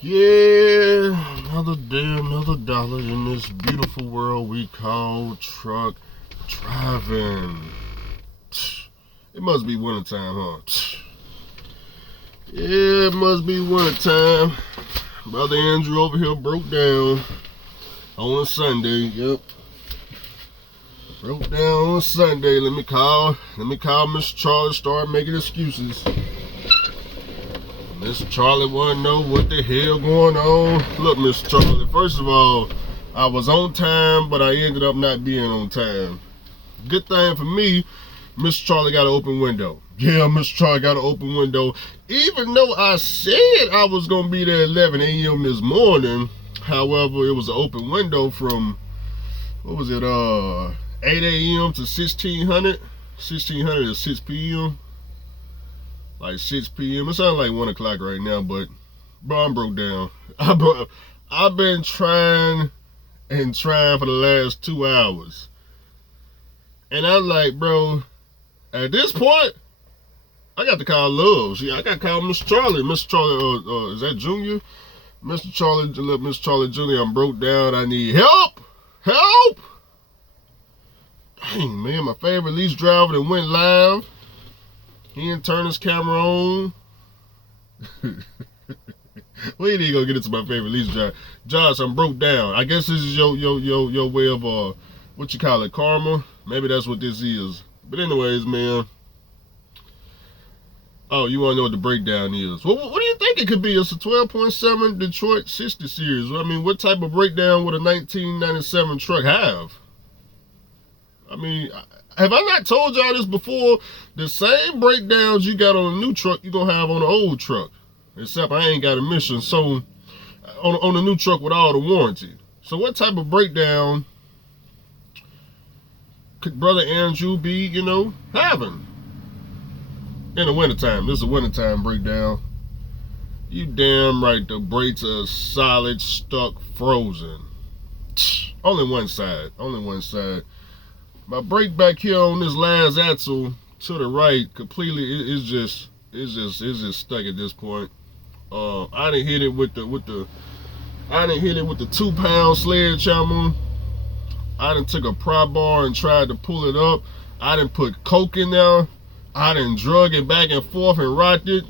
Yeah, another day, another dollar in this beautiful world we call truck driving. It must be wintertime, huh? Yeah, it must be wintertime. Brother Andrew over here broke down on a Sunday. Yep. Broke down on a Sunday. Let me call Mr. Charlie, start making excuses. Mr. Charlie wanna know what the hell going on. Look, Mr. Charlie, first of all, I was on time, but I ended up not being on time. Good thing for me, Mr. Charlie got an open window. Yeah, Mr. Charlie got an open window. Even though I said I was gonna be there at 11 a.m. this morning, however, it was an open window from, 8 a.m. to 1600 to 6 p.m. Like 6 p.m. It sounds like 1 o'clock right now, but bro, I'm broke down. I've been trying for the last 2 hours. And I'm like, bro, at this point, I got to call Love. See, I got to call Mr. Charlie. Mr. Charlie, is that Junior? Mr. Charlie Jr., I'm broke down. I need help. Help! Dang, man, my favorite lease driver that went live. He didn't turn his camera on. We ain't even gonna get into my favorite lease driver. Josh, I'm broke down. I guess this is your way of what you call it, karma. Maybe that's what this is. But anyways, man. Oh, you want to know what the breakdown is? What do you think it could be? It's a 12.7 Detroit 60 series. I mean, what type of breakdown would a 1997 truck have? I mean, have I not told y'all this before? The same breakdowns you got on a new truck, you're going to have on an old truck. Except I ain't got emissions, so on a new truck with all the warranty. So what type of breakdown could Brother Andrew be, having? In the wintertime. This is a wintertime breakdown. You damn right, the brakes are solid, stuck, frozen. Only one side. My brake back here on this last axle to the right, completely, it's just stuck at this point. I didn't hit it with the 2-pound sledgehammer. I done took a pry bar and tried to pull it up. I done put coke in there. I done drug it back and forth and rocked it.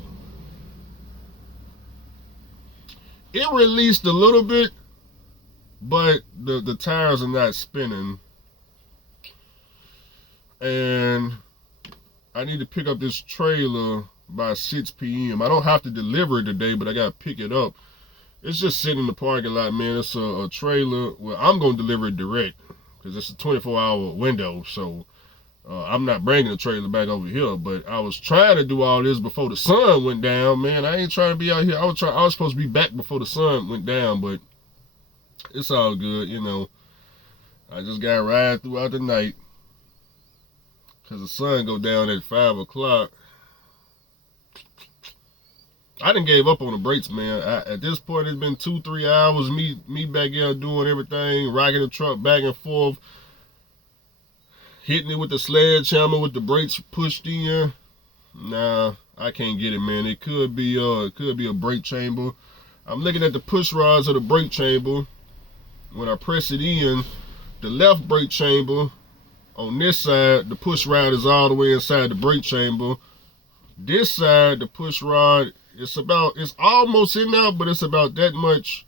It released a little bit, but the tires are not spinning. And I need to pick up this trailer by 6 p.m. I don't have to deliver it today, but I got to pick it up. It's just sitting in the parking lot, man. It's a trailer. Well, I'm going to deliver it direct because it's a 24-hour window, so I'm not bringing the trailer back over here. But I was trying to do all this before the sun went down, man. I ain't trying to be out here. I was supposed to be back before the sun went down, but it's all good, I just got to ride throughout the night because the sun go down at 5 o'clock. I done gave up on the brakes, man. At this point, it's been 2-3 hours. Me back here doing everything, rocking the truck back and forth, hitting it with the sledgehammer with the brakes pushed in. Nah, I can't get it, man. It could be a brake chamber. I'm looking at the push rods of the brake chamber. When I press it in, the left brake chamber on this side, the push rod is all the way inside the brake chamber. This side, the push rod, it's almost in there, but it's about that much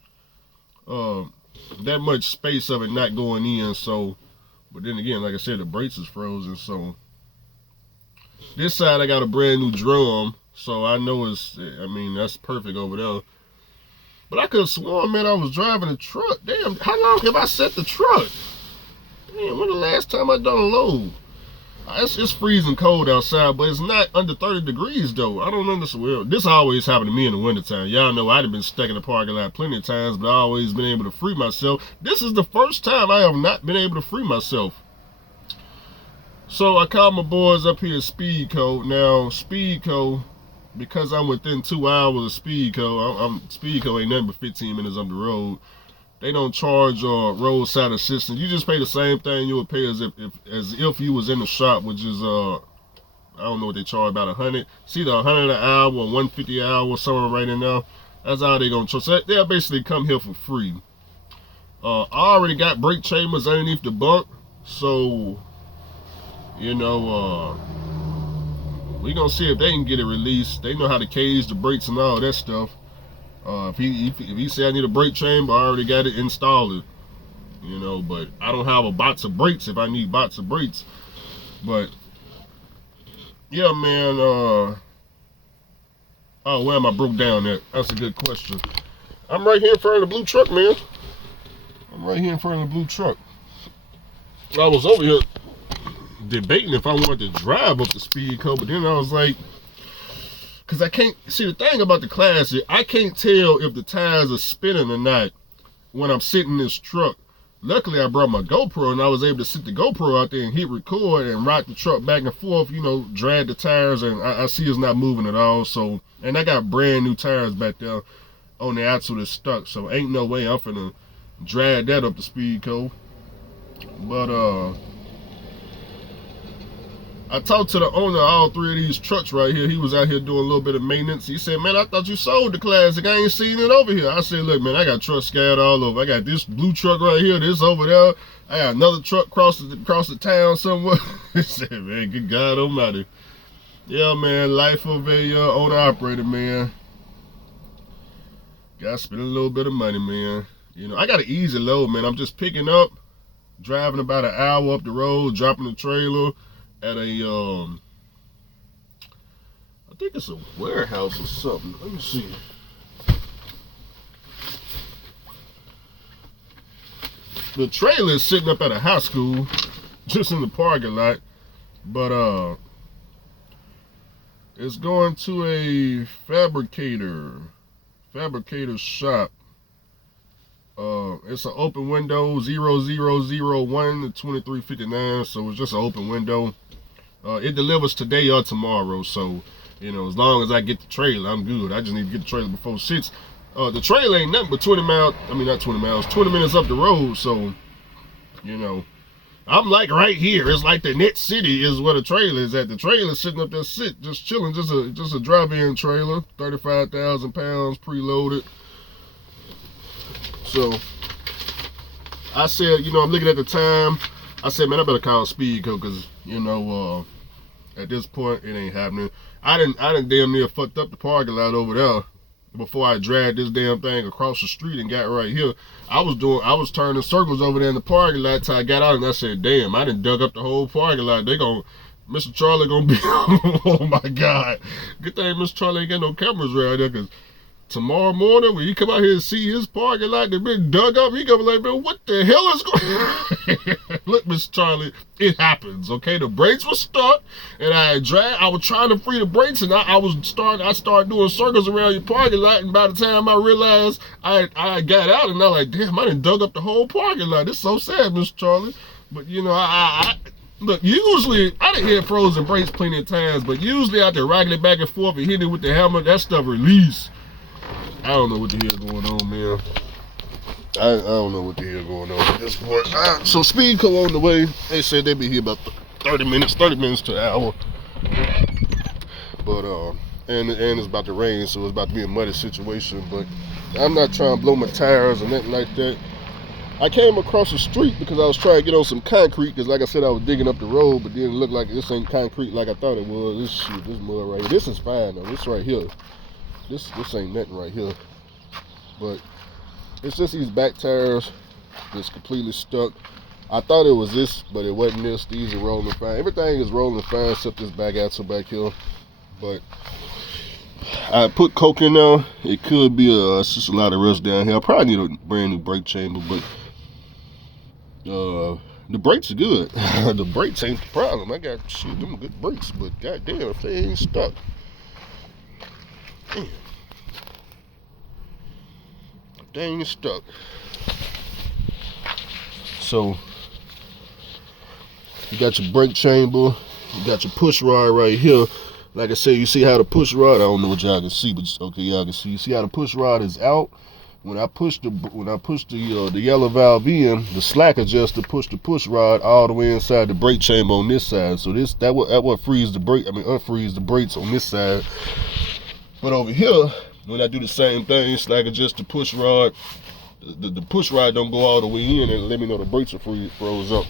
space of it not going in. So, but then again, like I said, the brakes is frozen. So this side I got a brand new drum, so I know that's perfect over there. But I could have sworn, man, I was driving a truck. Damn, how long have I set the truck? Damn, when the last time I done a load? It's freezing cold outside, but it's not under 30 degrees, though. I don't understand. Well, this always happened to me in the wintertime. Y'all know I'd have been stuck in the parking lot plenty of times, but I always been able to free myself. This is the first time I have not been able to free myself. So I called my boys up here at Speedco. Now, Speedco, because I'm within 2 hours of Speedco, Speedco ain't nothing but 15 minutes up the road. They don't charge roadside assistance. You just pay the same thing you would pay as if you was in the shop, which is I don't know what they charge, about 100. It's either 100 an hour or 150 an hour, somewhere right in there. That's how they gonna trust. So they'll basically come here for free. I already got brake chambers underneath the bunk, so you know, we gonna see if they can get it released. They know how to cage the brakes and all that stuff. If he say I need a brake chamber, I already got it installed. You know, but I don't have a box of brakes if I need box of brakes. But yeah, man. Oh, where am I broke down at? That's a good question. I'm right here in front of the blue truck, man. I'm right here in front of the blue truck. I was over here debating if I wanted to drive up the speed code, but then I was like, because I can't see the thing about the Classic, I can't tell if the tires are spinning or not when I'm sitting in this truck. Luckily, I brought my GoPro and I was able to sit the GoPro out there and hit record and rock the truck back and forth, you know, drag the tires, and I see it's not moving at all. So, and I got brand new tires back there on the axle that's stuck, so ain't no way I'm finna drag that up the speed code. But I talked to the owner of all three of these trucks right here. He was out here doing a little bit of maintenance. He said, man, I thought you sold the Classic. I ain't seen it over here. I said, look, man, I got trucks scattered all over. I got this blue truck right here, this over there. I got another truck across the town somewhere. He said, man, good God almighty. Yeah, man, life of a owner-operator, man. Gotta spend a little bit of money, man. You know, I got an easy load, man. I'm just picking up, driving about an hour up the road, dropping the trailer at a, I think it's a warehouse or something. Let me see. The trailer is sitting up at a high school, just in the parking lot, but it's going to a fabricator shop. It's an open window, 0001 to 2359, so it's just an open window. It delivers today or tomorrow, so, you know, as long as I get the trailer, I'm good. I just need to get the trailer before 6. The trailer ain't nothing but 20 miles, I mean, not 20 miles, 20 minutes up the road, so, you know, I'm like right here. It's like the net city is where the trailer is at. The trailer's sitting up there, just chilling, just a drive-in trailer, 35,000 pounds, preloaded. So I said, you know, I'm looking at the time. I said, man, I better call Speedco, because, you know, at this point, it ain't happening. I didn't damn near fucked up the parking lot over there before I dragged this damn thing across the street and got right here. I was turning circles over there in the parking lot till I got out, and I said, damn, I done dug up the whole parking lot. Mr. Charlie gonna be, oh my God. Good thing Mr. Charlie ain't got no cameras around there, because tomorrow morning, when he come out here and see his parking lot that been dug up, he gonna be like, man, what the hell is going on? Look, Mr. Charlie, it happens, okay? The brakes were stuck, and I was trying to free the brakes, and I started doing circles around your parking lot, and by the time I realized I got out, and I was like, damn, I done dug up the whole parking lot. It's so sad, Mr. Charlie. But, you know, look, usually, I done hit frozen brakes plenty of times, but usually out there rocking it back and forth and hitting it with the hammer, that stuff release. I don't know what the hell going on, man. I don't know what the hell going on at this point. So Speedco on the way. They said they'd be here about 30 minutes to an hour. But and it's about to rain, so it's about to be a muddy situation. But I'm not trying to blow my tires or nothing like that. I came across the street because I was trying to get on some concrete, because like I said, I was digging up the road, but then it looked like this ain't concrete like I thought it was. This mud right here. This is fine though. This right here. This ain't nothing right here, but it's just these back tires that's completely stuck. I thought it was this, but it wasn't this. These are rolling fine. Everything is rolling fine except this back axle back here. But I put coke in there. It could be it's just a lot of rust down here. I probably need a brand new brake chamber, but the brakes are good. The brakes ain't the problem. I got them good brakes, but goddamn if they ain't stuck. Damn. Dang, it's stuck. So you got your brake chamber, you got your push rod right here. Like I said, you see how the push rod, I don't know what y'all can see, but okay, y'all can see. You see how the push rod is out? When I push the yellow valve in, the slack adjuster push the push rod all the way inside the brake chamber on this side. So that what frees the brake, unfrees the brakes on this side. But over here, When I do the same thing, it's like just the push rod. The push rod don't go all the way in and let me know the brakes are froze up.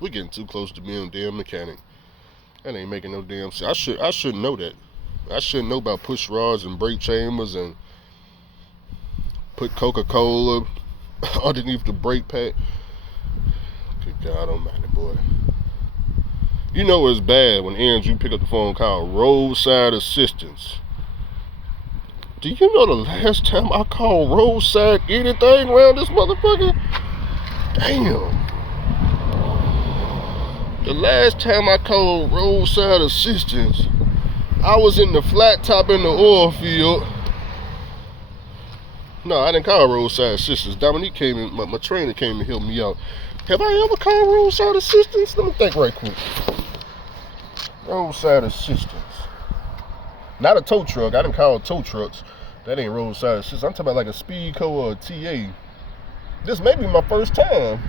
We're getting too close to being a damn mechanic. That ain't making no damn sense. I should know that. I should know about push rods and brake chambers and put Coca-Cola underneath the brake pad. Good God almighty, boy. You know it's bad when Andrew pick up the phone call roadside assistance. Do you know the last time I called roadside anything around this motherfucker? Damn. The last time I called roadside assistance, I was in the flat top in the oil field. No, I didn't call roadside assistance. Dominique came in, my trainer came and helped me out. Have I ever called roadside assistance? Let me think right quick. Roadside assistance. Not a tow truck. I didn't call tow trucks. That ain't roadside assistance. I'm talking about like a Speedco or a TA. This may be my first time.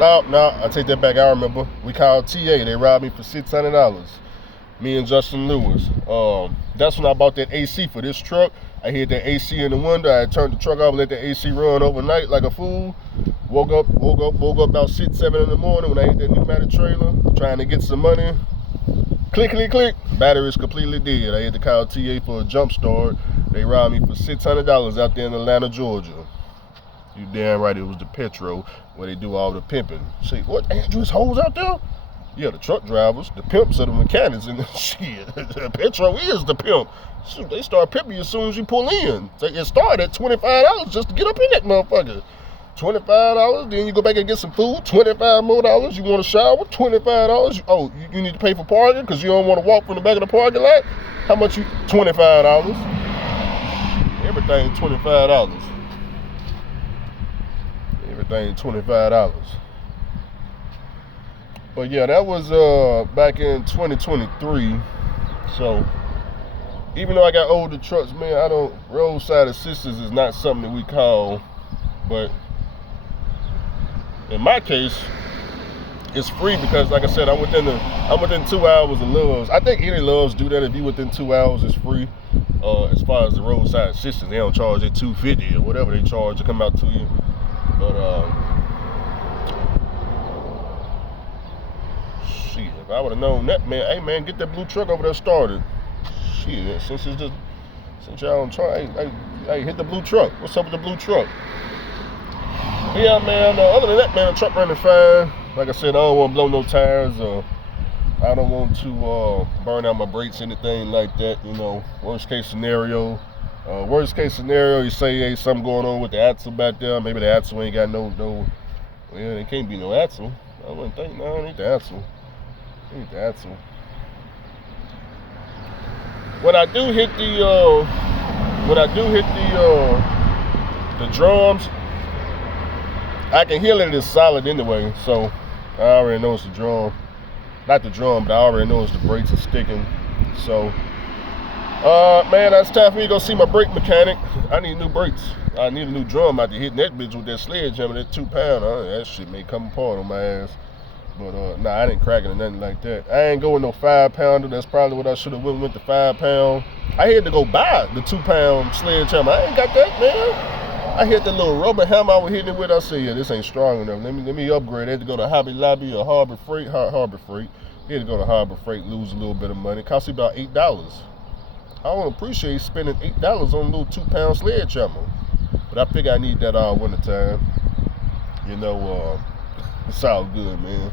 No, I take that back. I remember. We called TA. They robbed me for $600. Me and Justin Lewis. That's when I bought that AC for this truck. I hid that AC in the window. I turned the truck off, let the AC run overnight like a fool. Woke up about 6, 7 in the morning when I hit that pneumatic trailer, trying to get some money. Click. Battery's completely dead. I had to call TA for a jump start. They robbed me for $600 out there in Atlanta, Georgia. You damn right, it was the Petro where they do all the pimping. Say, what? Andrew's hoes out there? Yeah, the truck drivers, the pimps are the mechanics, and shit. Petro is the pimp. Shoot, they start pimping you as soon as you pull in. It started at $25 just to get up in that motherfucker. $25, then you go back and get some food, $25 more. You want a shower, $25. Oh, you need to pay for parking because you don't want to walk from the back of the parking lot? How much you? $25. Everything $25. Everything $25. But yeah, that was back in 2023. So even though I got older trucks, man, roadside assistance is not something that we call, but in my case, it's free because, like I said, I'm within 2 hours of Love's. I think any Love's do that. If you within 2 hours, it's free. As far as the roadside assistance, they don't charge it $250 or whatever they charge to come out to you. But shit, if I would have known that, man, hey man, get that blue truck over there started. Shit, since y'all don't try, hey, hit the blue truck. What's up with the blue truck? Yeah, man, other than that, man, the truck running fine. Like I said, I don't want to blow no tires. I don't want to burn out my brakes, anything like that. You know, worst case scenario, you say, hey, something going on with the axle back there. Maybe the axle ain't got no, well, there can't be no axle. I wouldn't think, no, it ain't the axle. It ain't the axle. When I do hit the drums, I can hear that it's solid anyway, so I already know it's the drum. Not the drum, but I already know it's the brakes are sticking. So, man, it's time for me to go see my brake mechanic. I need new brakes. I need a new drum after hitting that bitch with that sledgehammer, that 2 pound. That shit may come apart on my ass. But, nah, I didn't crack it or nothing like that. I ain't going no 5 pounder. That's probably what I should have went with, the 5 pound. I had to go buy the 2 pound sledgehammer. I ain't got that, man. I hit the little rubber hammer I was hitting it with. I said, yeah, this ain't strong enough. Let me upgrade. I had to go to Hobby Lobby or Harbor Freight. Harbor Freight. I had to go to Harbor Freight, lose a little bit of money. It cost me about $8. I don't appreciate spending $8 on a little 2 pound sledgehammer. But I figure I need that all winter time. You know, it's all good, man.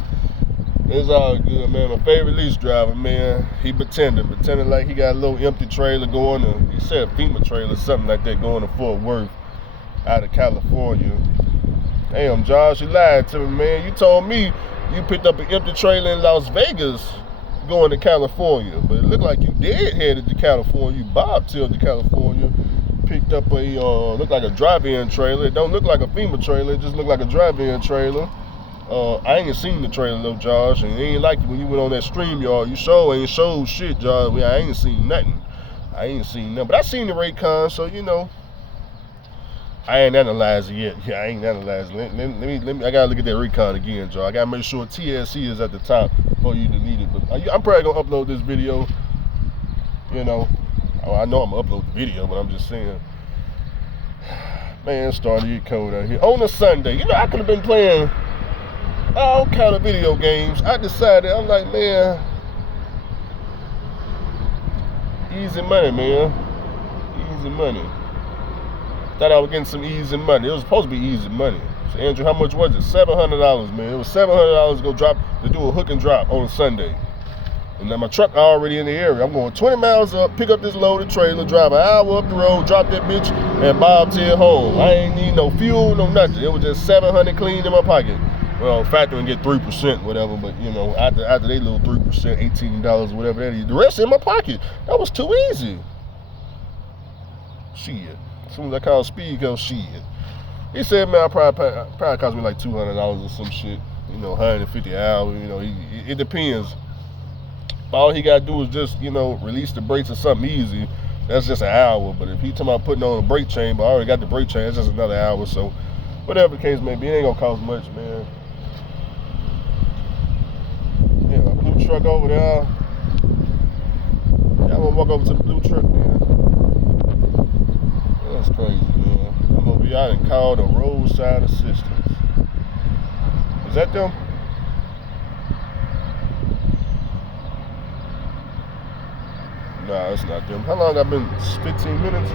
It's all good, man. My favorite lease driver, man, he pretending like he got a little empty trailer going to, he said FEMA trailer, something like that, going to Fort Worth out of California. Damn, Josh, you lied to me, man. You told me you picked up an empty trailer in Las Vegas going to California, but it looked like you did headed to California. You bobtailed to California, picked up a, looked like a drive-in trailer. It don't look like a FEMA trailer, it just looked like a drive-in trailer. I ain't seen the trailer though, Josh, and it ain't like when you went on that StreamYard. You sure ain't showed shit, Josh. I ain't seen nothing. But I seen the Raycon, so you know. I ain't analyzed it yet. Yeah, I ain't analyzed it. Let me. I gotta look at that Raycon again, Josh. I gotta make sure TSC is at the top before you delete it. But I'm probably gonna upload this video. You know, I know I'm gonna upload the video, but I'm just saying. Man, it's starting to get cold out here. On a Sunday, you know, I could have been playing all kind of video games. I decided, I'm like, man, easy money, man. Easy money. Thought I was getting some easy money. It was supposed to be easy money. So Andrew, how much was it? $700, man. It was $700 to go to do a hook and drop on a Sunday. And then my truck already in the area. I'm going 20 miles up, pick up this loaded trailer, drive an hour up the road, drop that bitch, and bobtail home. I ain't need no fuel, no nothing. It was just $700 clean in my pocket. Well, factor and get 3%, whatever. But you know, after they little 3%, $18, whatever that is, the rest in my pocket. That was too easy. Shit. As soon as I called speed, go shit. He said, man, probably cost me like $200 or some shit. You know, 150 an hour. You know, it depends. All he gotta do is just, you know, release the brakes or something easy. That's just an hour. But if he talking about putting on a brake chain, but I already got the brake chain, that's just another hour. So whatever the case may be, it ain't gonna cost much, man. Yeah, a blue truck over there. Y'all wanna walk over to the blue truck, man? That's crazy, man. I'm over here, I done called a roadside assistance. Is that them? Nah, it's not them. How long I been? 15 minutes?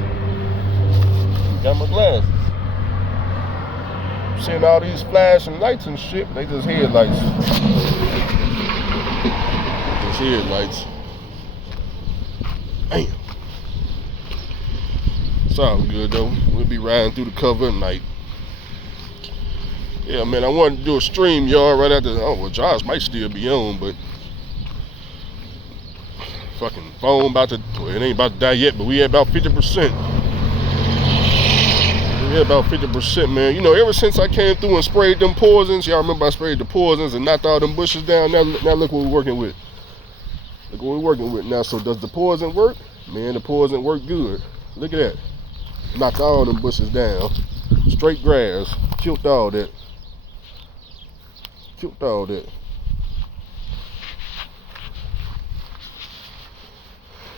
Got my glasses. Seeing all these flashing lights and shit. They just headlights. Just headlights. Damn. It's all good though. We'll be riding through the cover at night. Yeah, man, I wanted to do a stream, y'all, right after. Oh, well, Josh might still be on, but fucking phone about to, well, it ain't about to die yet, but we at about 50%. We at about 50%, man. You know, ever since I came through and sprayed them poisons, y'all remember I sprayed the poisons and knocked all them bushes down. Now look what we're working with. Look what we're working with now. So does the poison work? Man, the poison worked good. Look at that. Knocked all them bushes down. Straight grass. Killed all that. Killed all that.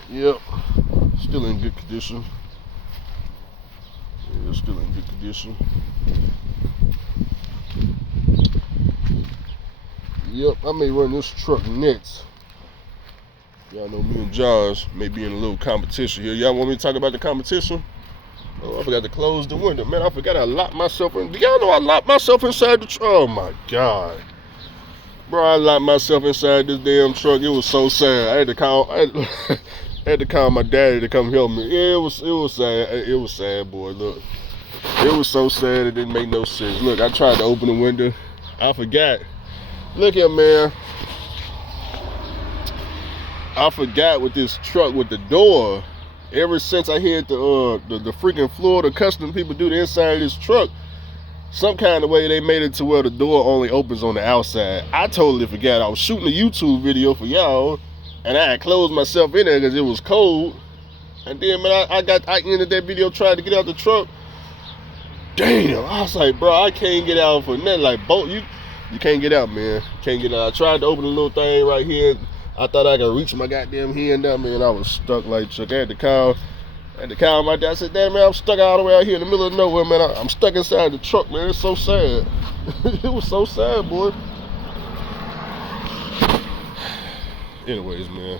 Yep, still in good condition. Yeah, still in good condition. Yep, I may run this truck next. Y'all know me and Josh may be in a little competition here. Y'all want me to talk about the competition? Oh, I forgot to close the window. Man, I forgot I locked myself in. Do y'all know I locked myself inside the truck? Oh my God. Bro, I locked myself inside this damn truck. It was so sad. I had to call my daddy to come help me. Yeah, it was sad. It was sad, boy. Look, it was so sad. It didn't make no sense. Look, I tried to open the window. I forgot. Look here, man. I forgot with this truck with the door. Ever since I hit the freaking Florida custom people do the inside of this truck, some kind of way they made it to where the door only opens on the outside. I totally forgot. I was shooting a YouTube video for y'all, and I had closed myself in there because it was cold. And then, man, I ended that video trying to get out the truck. Damn, I was like, bro, I can't get out for nothing. Like, both you can't get out, man. Can't get out. I tried to open the little thing right here. I thought I could reach my goddamn hand down, man. I was stuck like Chuck. I had to call my dad. I said, damn, man, I'm stuck all the way out here in the middle of nowhere, man. I'm stuck inside the truck, man. It's so sad. It was so sad, boy. Anyways, man.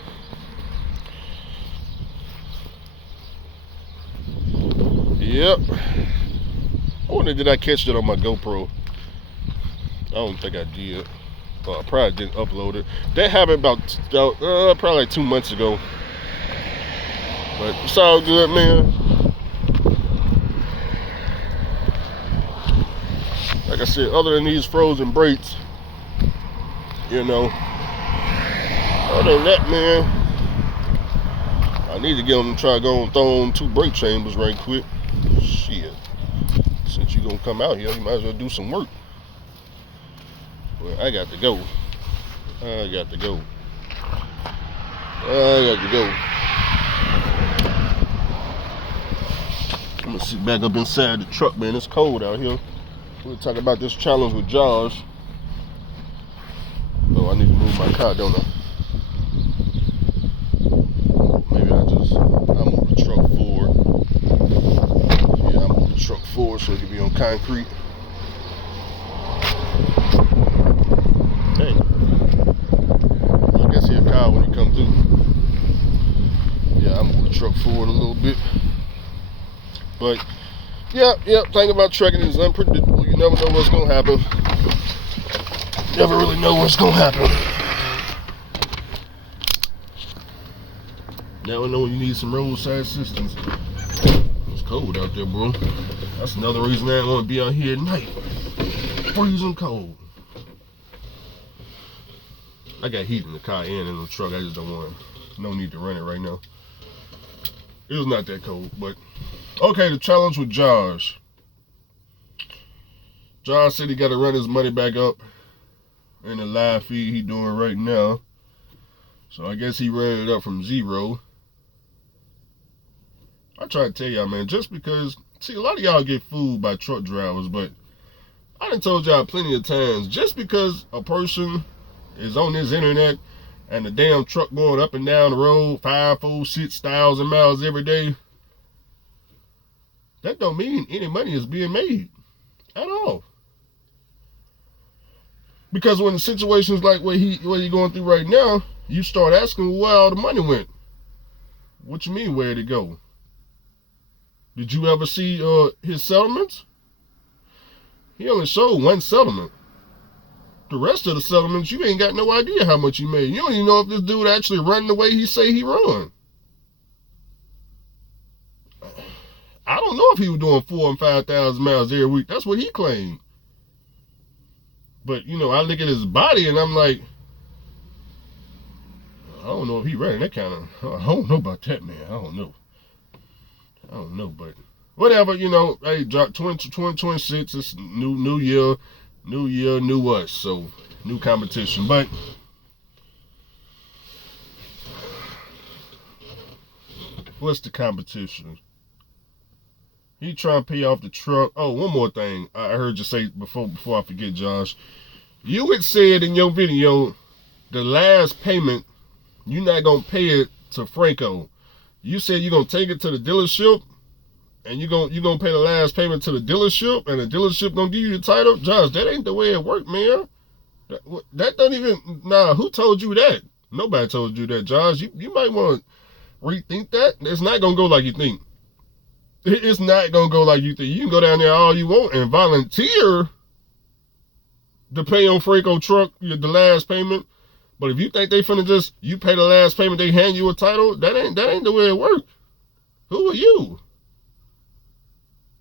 Yep. I wonder, did I catch that on my GoPro? I don't think I did. I probably didn't upload it. That happened about probably like 2 months ago. But it's all good, man. Like I said, other than these frozen brakes, you know, other than that, man, I need to get them, try to go and throw on 2 brake chambers right quick. Shit. Since you gonna come out here, you might as well do some work. Well, I got to go. I'm gonna sit back up inside the truck, man. It's cold out here. We'll talk about this challenge with Josh. Oh, I need to move my car, don't I? board so it can be on concrete. Hey, I guess he'll call when he comes through. Yeah, I'm gonna move the truck forward a little bit. But yeah, thing about trucking is unpredictable. You never know what's gonna happen. Never really know what's gonna happen. Never know when you need some roadside assistance. It's cold out there, bro. That's another reason I don't want to be out here at night. Freezing cold. I got heat in the car and in the truck. I just don't want it. No need to run it right now. It was not that cold, but okay. The challenge with Josh. Josh said he got to run his money back up in the live feed he doing right now. So I guess he ran it up from 0. I try to tell y'all, man, just because, see, a lot of y'all get fooled by truck drivers, but I done told y'all plenty of times, just because a person is on this internet and the damn truck going up and down the road 5, 4, 6,000 miles every day, that don't mean any money is being made at all. Because when situations like what you're going through right now, you start asking where all the money went. What you mean, where'd it go? Did you ever see his settlements? He only showed one settlement. The rest of the settlements, you ain't got no idea how much he made. You don't even know if this dude actually run the way he say he run. I don't know if he was doing 4,000 and 5,000 miles every week. That's what he claimed. But, you know, I look at his body and I'm like, I don't know if he running that kind of, I don't know about that, man. I don't know, but whatever, you know, hey, 2026, it's new year, new us, so new competition. But what's the competition? He trying to pay off the truck. Oh, one more thing I heard you say before I forget, Josh. You had said in your video, the last payment, you're not gonna pay it to Franco. You said you're gonna take it to the dealership, and you're gonna pay the last payment to the dealership, and the dealership gonna give you the title. Josh, that ain't the way it worked, man. That don't even, nah, who told you that? Nobody told you that, Josh. You might want to rethink that. It's not gonna go like you think. It's not gonna go like you think. You can go down there all you want and volunteer to pay on Franco truck the last payment. But if you think they finna just, you pay the last payment, they hand you a title, that ain't the way it works. Who are you?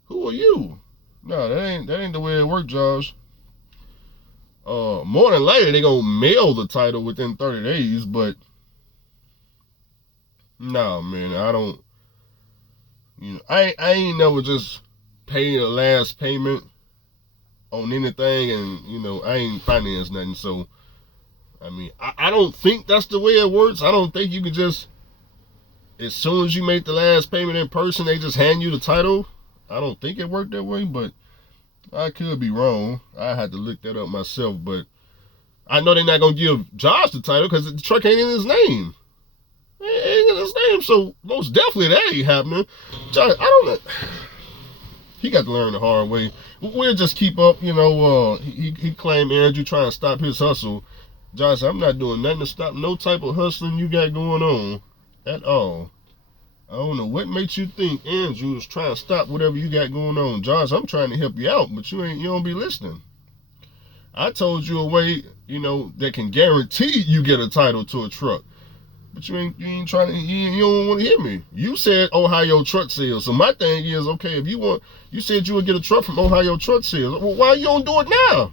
Who are you? No, that ain't the way it works, Josh. More than likely they gonna mail the title within 30 days, but no, man, I don't. You know, I ain't never just pay the last payment on anything, and you know, I ain't financed nothing, so. I mean, I don't think that's the way it works. I don't think you could just, as soon as you make the last payment in person, they just hand you the title. I don't think it worked that way, but I could be wrong. I had to look that up myself, but I know they're not going to give Josh the title because the truck ain't in his name. It ain't in his name, so most definitely that ain't happening. Josh, I don't know. He got to learn the hard way. We'll just keep up, you know, he claimed Andrew trying to stop his hustle. Josh, I'm not doing nothing to stop no type of hustling you got going on at all. I don't know what makes you think Andrew is trying to stop whatever you got going on. Josh, I'm trying to help you out, but you don't be listening. I told you a way, you know, that can guarantee you get a title to a truck. But you ain't trying to, you don't want to hear me. You said Ohio truck sales. So my thing is, okay, if you said you would get a truck from Ohio truck sales. Well, why you don't do it now?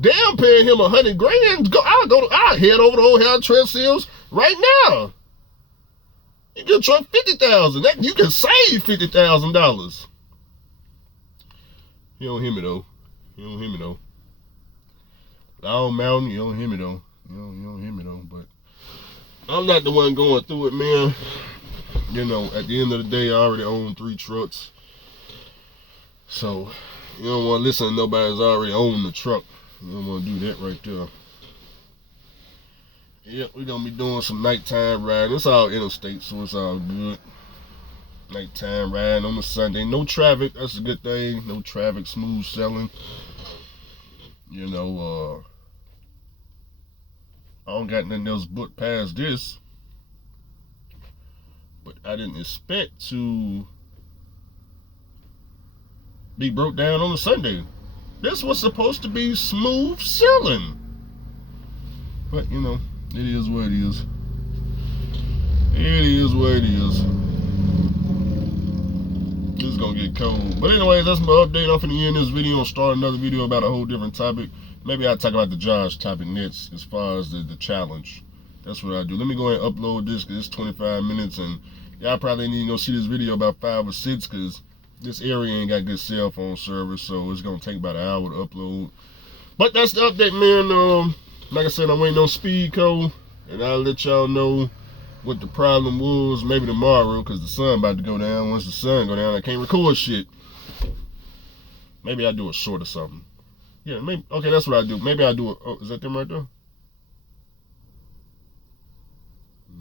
Damn, paying him $100,000. I'll head over to Ohio truck sales right now. You get a truck $50,000. You can save $50,000. You don't hear me though. Loud Mountain, you don't hear me though. You don't hear me though. But I'm not the one going through it, man. You know, at the end of the day, I already own 3 trucks. So you don't want to listen to nobody that's already owned the truck. You don't want to do that right there. Yep, we're going to be doing some nighttime riding. It's all interstate, so it's all good. Nighttime riding on a Sunday. No traffic. That's a good thing. No traffic. Smooth sailing. You know, I don't got nothing else booked past this. But I didn't expect to be broke down on a Sunday. This was supposed to be smooth sailing. But, you know, it is what it is. It is what it is. It's gonna get cold. But anyways, that's my update. I'm finna end this video and start another video about a whole different topic. Maybe I'll talk about the Josh topic next as far as the challenge. That's what I do. Let me go ahead and upload this because it's 25 minutes and y'all probably need to go see this video about 5 or 6 because this area ain't got good cell phone service, so it's gonna take about an hour to upload. But that's the update, man. Like I said, I'm waiting on speed code, and I'll let y'all know what the problem was maybe tomorrow because the sun about to go down. Once the sun go down, I can't record shit. Maybe I do a short or something. Yeah, maybe. Okay, that's what I do. Maybe I do it. Oh, is that them right there?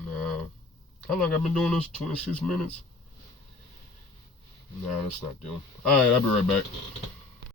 No. How long I've been doing this? 26 minutes? No, that's not them. All right, I'll be right back.